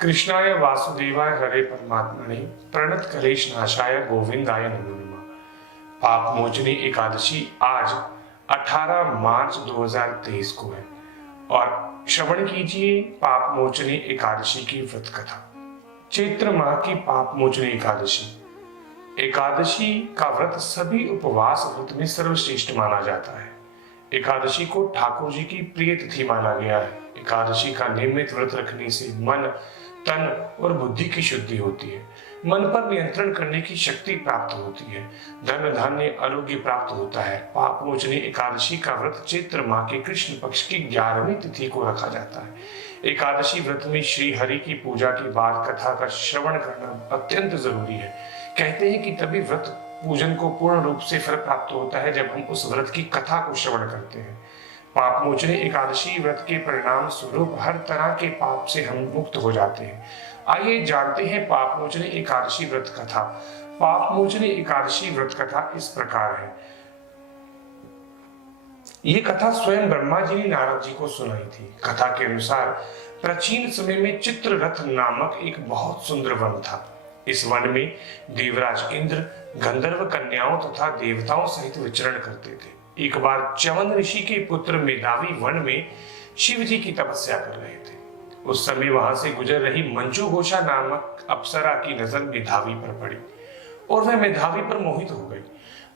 कृष्णाय वासुदेवाय हरे परमात्मने प्रणत कलेश नाशाय गोविंदाय नमो नमः। पाप मोचनी एकादशी आज 18 मार्च 2023 को है और श्रवण कीजिए पाप मोचनी एकादशी की व्रत कथा। चैत्र माह की पाप मोचनी एकादशी का व्रत सभी उपवास व्रत में सर्वश्रेष्ठ माना जाता है। एकादशी को ठाकुर जी की प्रिय तिथि माना गया है। एकादशी का नियमित व्रत रखने से मन, तन और बुद्धि की शुद्धि होती है। मन पर नियंत्रण करने की शक्ति प्राप्त होती है। धन धान्य आरोग्य प्राप्त होता है। पाप मोचनी एकादशी का व्रत चैत्र माह के कृष्ण पक्ष की 11वीं तिथि को रखा जाता है। एकादशी व्रत में श्री हरि की पूजा के बाद कथा का श्रवण करना अत्यंत जरूरी है। कहते हैं कि तभी व्रत पूजन को पूर्ण रूप से फल प्राप्त होता है जब हम उस व्रत की कथा को श्रवण करते हैं। पाप मोचनी एकादशी व्रत के परिणाम स्वरूप हर तरह के पाप से हम मुक्त हो जाते हैं। आइए जानते हैं पाप मोचनी एकादशी व्रत कथा। पाप मोचनी एकादशी व्रत कथा इस प्रकार है। ये कथा स्वयं ब्रह्मा जी ने नारद जी को सुनाई थी। कथा के अनुसार प्राचीन समय में चित्ररथ नामक एक बहुत सुंदर वन था। इस वन में देवराज इंद्र गंधर्व कन्याओं तथा देवताओं सहित विचरण करते थे। एक बार च्यवन ऋषि के पुत्र मेधावी वन में शिव जी की तपस्या कर रहे थे। उस समय वहां से गुजर रही मंजू घोषा नामक अप्सरा की नजर मेधावी पर पड़ी और वह मेधावी पर मोहित हो गई।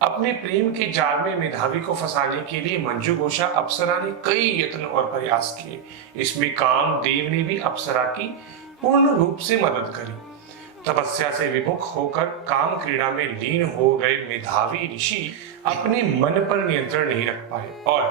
अपने प्रेम के जाल में मेधावी को फंसाने के लिए मंजू घोषा अप्सरा ने कई यत्न और प्रयास किए। इसमें काम देव ने भी अप्सरा की पूर्ण रूप से मदद करी। तपस्या से विमुख होकर काम क्रीड़ा में लीन हो गए मेधावी ऋषि अपने मन पर नियंत्रण नहीं रख पाए और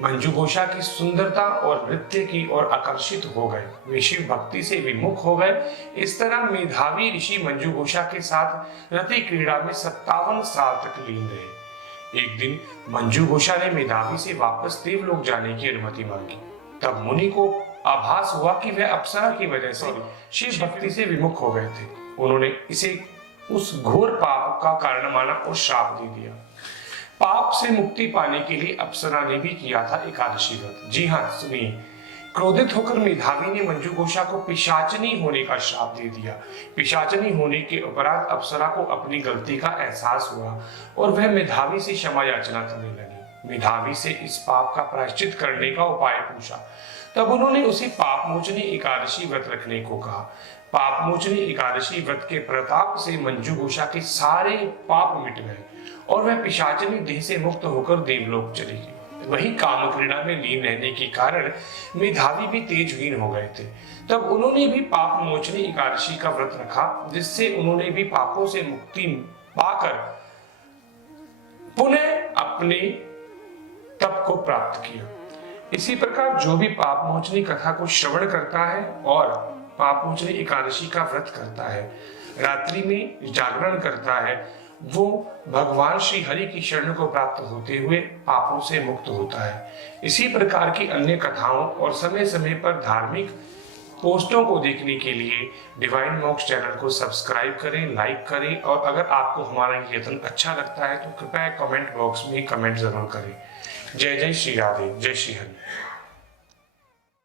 मंजू घोषा की सुंदरता और नृत्य की ओर आकर्षित हो गए। वे शिव भक्ति से विमुख हो गए। इस तरह मेधावी ऋषि मंजू घोषा के साथ रति क्रीड़ा में 57 साल तक लीन रहे। एक दिन मंजू घोषा ने मेधावी से वापस देवलोक जाने की अनुमति मांगी। तब मुनि को आभास हुआ कि वह अप्सरा की वजह से शिव भक्ति से विमुख हो गए थे। उन्होंने इसे उस घोर पाप का कारण माना और श्राप दे दिया। पाप से मुक्ति पाने के लिए अप्सरा ने भी किया था एकादशी व्रत। जी हाँ, सुनिए। क्रोधित होकर मेधावी ने मंजू घोषा को पिशाचनी होने का श्राप दे दिया। पिशाचनी होने के उपरांत अप्सरा को अपनी गलती का एहसास हुआ और वह मेधावी से क्षमा याचना करने लगी। मेधावी से इस पाप का प्रायश्चित करने का उपाय पूछा। तब उन्होंने उसे पाप मोचनी एकादशी व्रत रखने को कहा। पाप मोचनी एकादशी व्रत के प्रताप से मंजू घोषा के सारे पाप मिट गए और वह पिशाचनी देह से मुक्त होकर देवलोक चली गई। वही काम क्रीड़ा में लीन रहने के कारण मेधावी भी तेजहीन हो गए थे। तब उन्होंने भी पाप मोचनी एकादशी का व्रत रखा, जिससे उन्होंने भी पापों से मुक्ति पाकर पुनः अपने तप को प्राप्त किया। इसी प्रकार जो भी पाप मोचनी कथा को श्रवण करता है और पाप मोचनी एकादशी का व्रत करता है, रात्रि में जागरण करता है, वो भगवान श्री हरि की शरण को प्राप्त होते हुए पापों से मुक्त होता है। इसी प्रकार की अन्य कथाओं और समय समय पर धार्मिक पोस्टों को देखने के लिए डिवाइन मोक्ष चैनल को सब्सक्राइब करें, लाइक करें और अगर आपको हमारा यत्न अच्छा लगता है तो कृपया कमेंट बॉक्स में कमेंट जरूर करें। जय जय श्री राधे, जय श्री हरि।